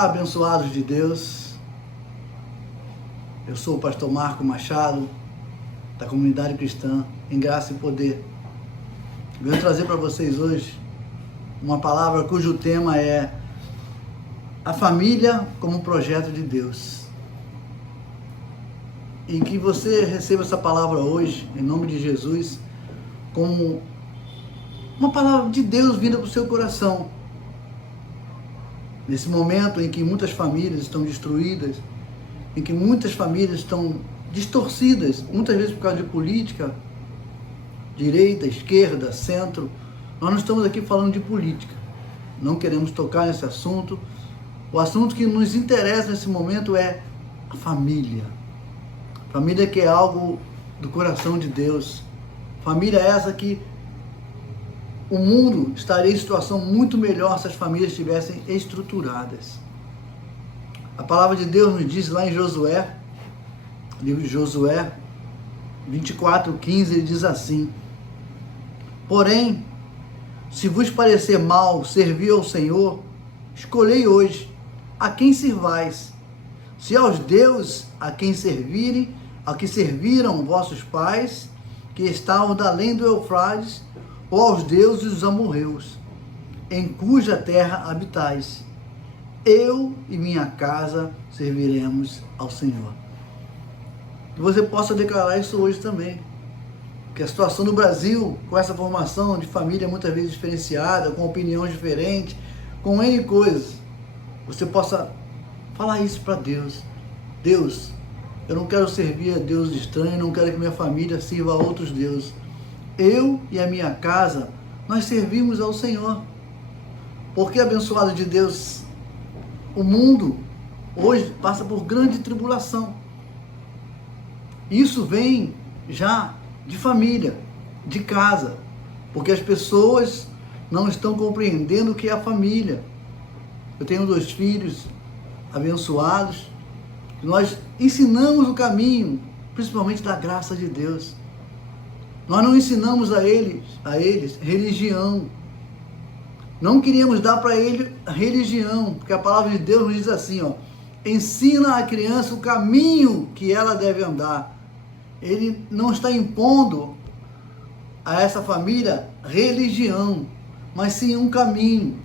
Olá, abençoados de Deus. Eu sou o pastor Marco Machado, da Comunidade Cristã em Graça e Poder. Venho trazer para vocês hoje uma palavra cujo tema é a família como projeto de Deus. E que você receba essa palavra hoje, em nome de Jesus, como uma palavra de Deus vinda para o seu coração. Nesse momento em que muitas famílias estão destruídas, em que muitas famílias estão distorcidas, muitas vezes por causa de política, direita, esquerda, centro, nós não estamos aqui falando de política. Não queremos tocar nesse assunto. O assunto que nos interessa nesse momento é a família. Família que é algo do coração de Deus. Família essa que o mundo estaria em situação muito melhor se as famílias estivessem estruturadas. A palavra de Deus nos diz lá em Josué, livro de Josué 24:15, ele diz assim: porém, se vos parecer mal servir ao Senhor, escolhei hoje a quem sirvais, se aos deuses a quem servirem, a que serviram vossos pais, que estavam da além do Eufrates, ou aos deuses dos amorreus, em cuja terra habitais. Eu e minha casa serviremos ao Senhor. Que você possa declarar isso hoje também. Que a situação do Brasil, com essa formação de família muitas vezes diferenciada, com opiniões diferentes, com N coisas, você possa falar isso para Deus. Deus, eu não quero servir a Deus estranho, não quero que minha família sirva a outros deuses. Eu e a minha casa, nós servimos ao Senhor. Porque, abençoado de Deus, o mundo hoje passa por grande tribulação. Isso vem já de família, de casa, porque as pessoas não estão compreendendo o que é a família. Eu tenho 2 filhos abençoados, nós ensinamos o caminho, principalmente da graça de Deus. Nós não ensinamos a eles religião. Não queríamos dar para eles religião, porque a palavra de Deus nos diz assim, ó: ensina a criança o caminho que ela deve andar. Ele não está impondo a essa família religião, mas sim um caminho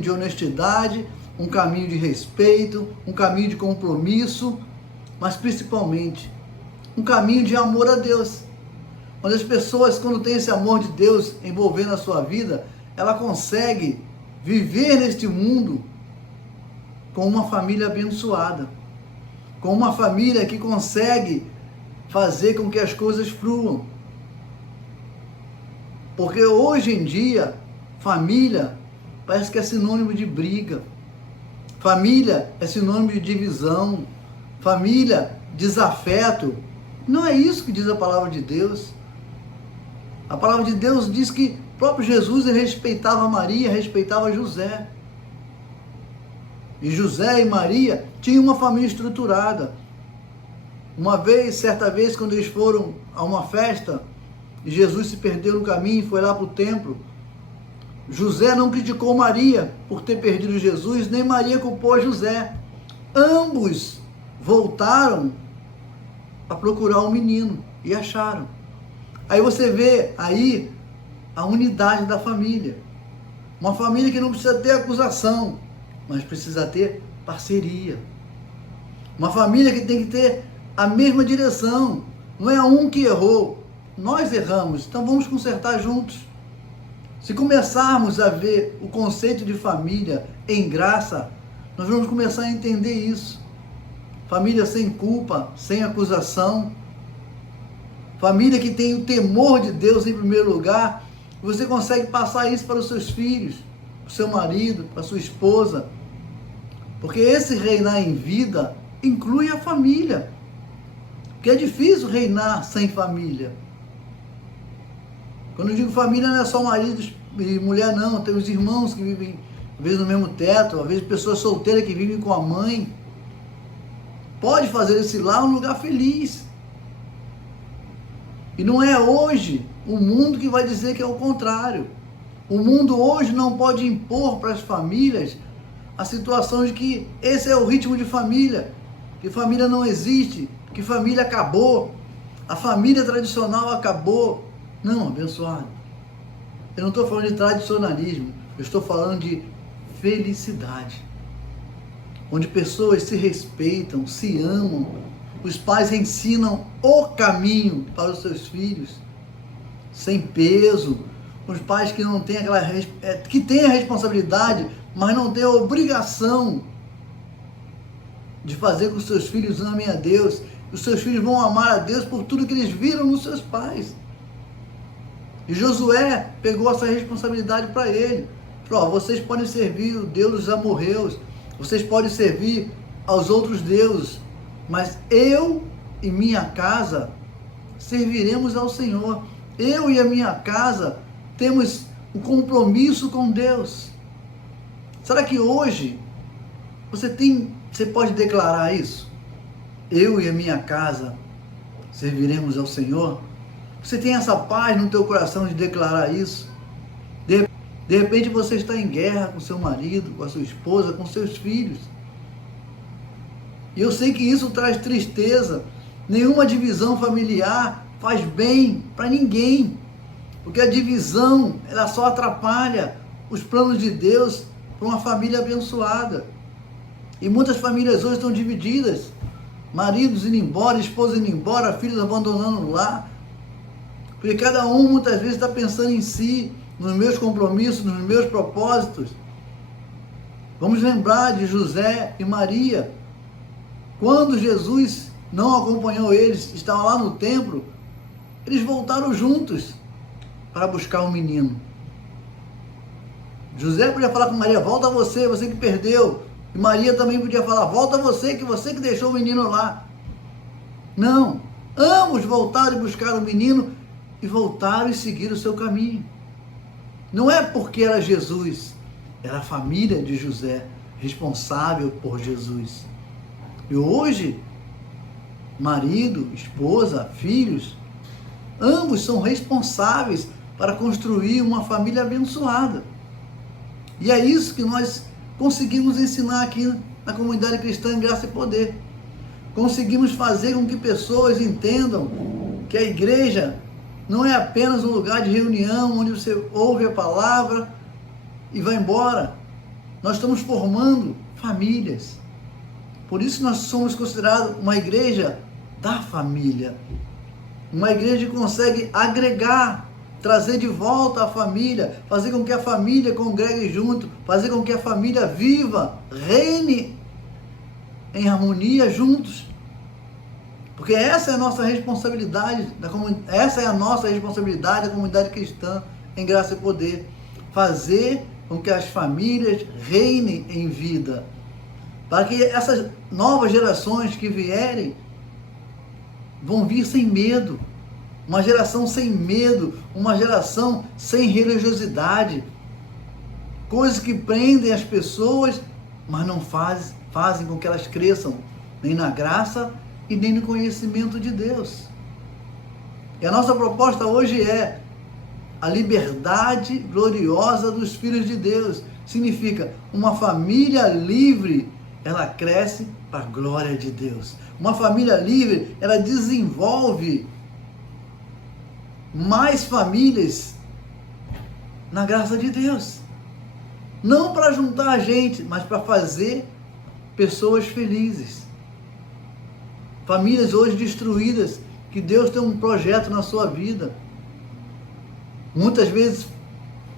de honestidade, um caminho de respeito, um caminho de compromisso, mas principalmente um caminho de amor a Deus. Quando as pessoas, quando têm esse amor de Deus envolvendo a sua vida, ela consegue viver neste mundo com uma família abençoada, com uma família que consegue fazer com que as coisas fluam. Porque hoje em dia, família parece que é sinônimo de briga, família é sinônimo de divisão, família, desafeto. Não é isso que diz a palavra de Deus. A palavra de Deus diz que o próprio Jesus ele respeitava Maria, respeitava José. E José e Maria tinham uma família estruturada. Certa vez, quando eles foram a uma festa, e Jesus se perdeu no caminho e foi lá para o templo, José não criticou Maria por ter perdido Jesus, nem Maria culpou José. Ambos voltaram a procurar o menino e acharam. Aí você vê aí a unidade da família. Uma família que não precisa ter acusação, mas precisa ter parceria. Uma família que tem que ter a mesma direção. Não é um que errou, nós erramos, então vamos consertar juntos. Se começarmos a ver o conceito de família em graça, nós vamos começar a entender isso. Família sem culpa, sem acusação. Família que tem o temor de Deus em primeiro lugar. Você consegue passar isso para os seus filhos, para o seu marido, para a sua esposa. Porque esse reinar em vida inclui a família. Porque é difícil reinar sem família. Quando eu digo família, não é só marido e mulher, não. Tem os irmãos que vivem, às vezes, no mesmo teto, às vezes pessoas solteiras que vivem com a mãe. Pode fazer esse lar um lugar feliz. E não é hoje o mundo que vai dizer que é o contrário. O mundo hoje não pode impor para as famílias a situação de que esse é o ritmo de família, que família não existe, que família acabou, a família tradicional acabou. Não, abençoado. Eu não estou falando de tradicionalismo, eu estou falando de felicidade, onde pessoas se respeitam, se amam, os pais ensinam o caminho para os seus filhos, sem peso, os pais que não têm que têm a responsabilidade, mas não têm a obrigação de fazer com que os seus filhos amem a Deus. Os seus filhos vão amar a Deus por tudo que eles viram nos seus pais. E Josué pegou essa responsabilidade para ele. Falou: vocês podem servir o Deus dos amorreus, vocês podem servir aos outros deuses, mas eu e minha casa serviremos ao Senhor. Eu e a minha casa temos um compromisso com Deus. Será que hoje você pode declarar isso? Eu e a minha casa serviremos ao Senhor? Você tem essa paz no teu coração de declarar isso? De repente você está em guerra com seu marido, com a sua esposa, com seus filhos. E eu sei que isso traz tristeza. Nenhuma divisão familiar faz bem para ninguém. Porque a divisão, ela só atrapalha os planos de Deus para uma família abençoada. E muitas famílias hoje estão divididas. Maridos indo embora, esposas indo embora, filhos abandonando o lar. Porque cada um muitas vezes está pensando em si, nos meus compromissos, nos meus propósitos. Vamos lembrar de José e Maria. Quando Jesus não acompanhou eles, estavam lá no templo, eles voltaram juntos para buscar o menino. José podia falar com Maria: volta você que perdeu. E Maria também podia falar: volta você que deixou o menino lá. Não, ambos voltaram e buscaram o menino e voltaram e seguiram o seu caminho. Não é porque era Jesus, era a família de José, responsável por Jesus. E hoje, marido, esposa, filhos, ambos são responsáveis para construir uma família abençoada. E é isso que nós conseguimos ensinar aqui na comunidade cristã em Graça e Poder. Conseguimos fazer com que pessoas entendam que a igreja não é apenas um lugar de reunião onde você ouve a palavra e vai embora. Nós estamos formando famílias. Por isso nós somos considerados uma igreja da família. Uma igreja que consegue agregar, trazer de volta a família, fazer com que a família congregue junto, fazer com que a família viva, reine em harmonia juntos. Porque essa é a nossa responsabilidade, essa é a nossa responsabilidade da comunidade cristã em Graça e Poder. Fazer com que as famílias reinem em vida. Para que essas novas gerações que vierem vão vir sem medo. Uma geração sem medo, uma geração sem religiosidade. Coisas que prendem as pessoas, mas não fazem com que elas cresçam nem na graça e nem no conhecimento de Deus. E a nossa proposta hoje é a liberdade gloriosa dos filhos de Deus. Significa uma família livre, ela cresce para a glória de Deus. Uma família livre, ela desenvolve mais famílias na graça de Deus. Não para juntar a gente, mas para fazer pessoas felizes. Famílias hoje destruídas, que Deus tem um projeto na sua vida. Muitas vezes,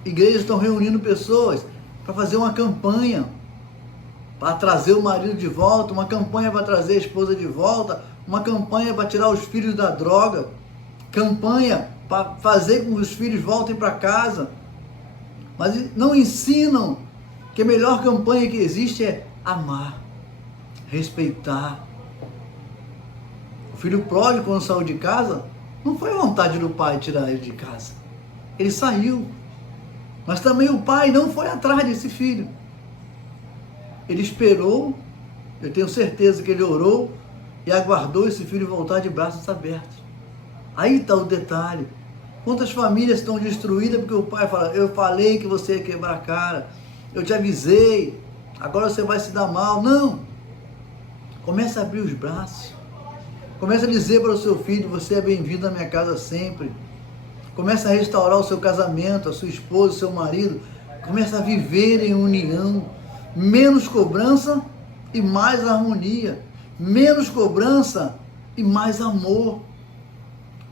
igrejas estão reunindo pessoas para fazer uma campanha, para trazer o marido de volta, uma campanha para trazer a esposa de volta, uma campanha para tirar os filhos da droga, campanha para fazer com que os filhos voltem para casa. Mas não ensinam que a melhor campanha que existe é amar, respeitar. O filho pródigo, quando saiu de casa, não foi vontade do pai tirar ele de casa. Ele saiu. Mas também o pai não foi atrás desse filho. Ele esperou, eu tenho certeza que ele orou e aguardou esse filho voltar de braços abertos. Aí está o detalhe. Quantas famílias estão destruídas porque o pai fala: eu falei que você ia quebrar a cara, eu te avisei. agora você vai se dar mal. Não! Comece a abrir os braços. Comece a dizer para o seu filho, você é bem-vindo à minha casa sempre. Comece a restaurar o seu casamento, a sua esposa, o seu marido. Comece a viver em união. Menos cobrança e mais harmonia. Menos cobrança e mais amor.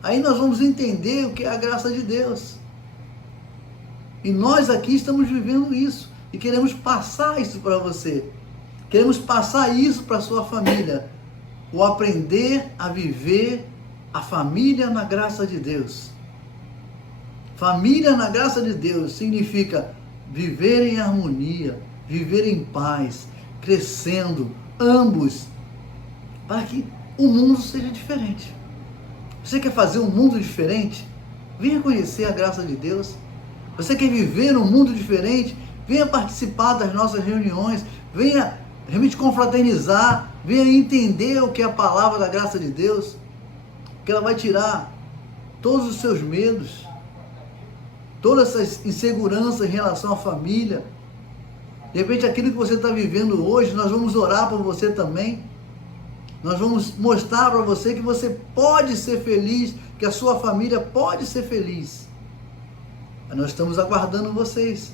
Aí nós vamos entender o que é a graça de Deus. E nós aqui estamos vivendo isso. E queremos passar isso para você. Queremos passar isso para a sua família. O aprender a viver a família na graça de Deus. Família na graça de Deus significa viver em harmonia, viver em paz, crescendo, ambos, para que o mundo seja diferente. Você quer fazer um mundo diferente? Venha conhecer a graça de Deus. Você quer viver um mundo diferente? Venha participar das nossas reuniões, venha realmente confraternizar, venha entender o que é a palavra da graça de Deus, que ela vai tirar todos os seus medos, todas essas inseguranças em relação à família. De repente, aquilo que você está vivendo hoje, nós vamos orar por você também. Nós vamos mostrar para você que você pode ser feliz, que a sua família pode ser feliz. Mas nós estamos aguardando vocês.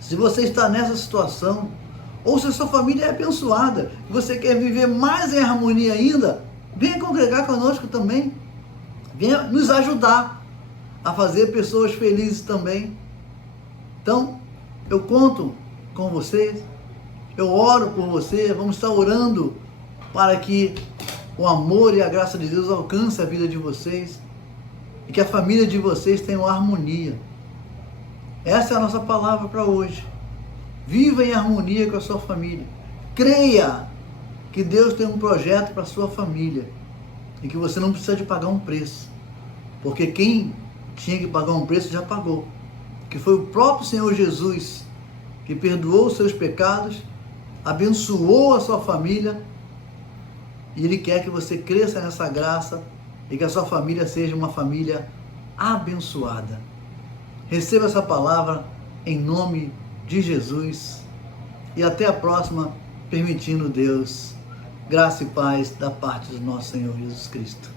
Se você está nessa situação, ou se a sua família é abençoada, e você quer viver mais em harmonia ainda, venha congregar conosco também. Venha nos ajudar a fazer pessoas felizes também. Então, eu conto com vocês, eu oro por você, vamos estar orando para que o amor e a graça de Deus alcance a vida de vocês e que a família de vocês tenha harmonia. Essa é a nossa palavra para hoje. Viva em harmonia com a sua família. Creia que Deus tem um projeto para a sua família e que você não precisa de pagar um preço, porque quem tinha que pagar um preço já pagou, que foi o próprio Senhor Jesus, que perdoou os seus pecados, abençoou a sua família, e Ele quer que você cresça nessa graça e que a sua família seja uma família abençoada. Receba essa palavra em nome de Jesus e até a próxima, permitindo Deus, graça e paz da parte do nosso Senhor Jesus Cristo.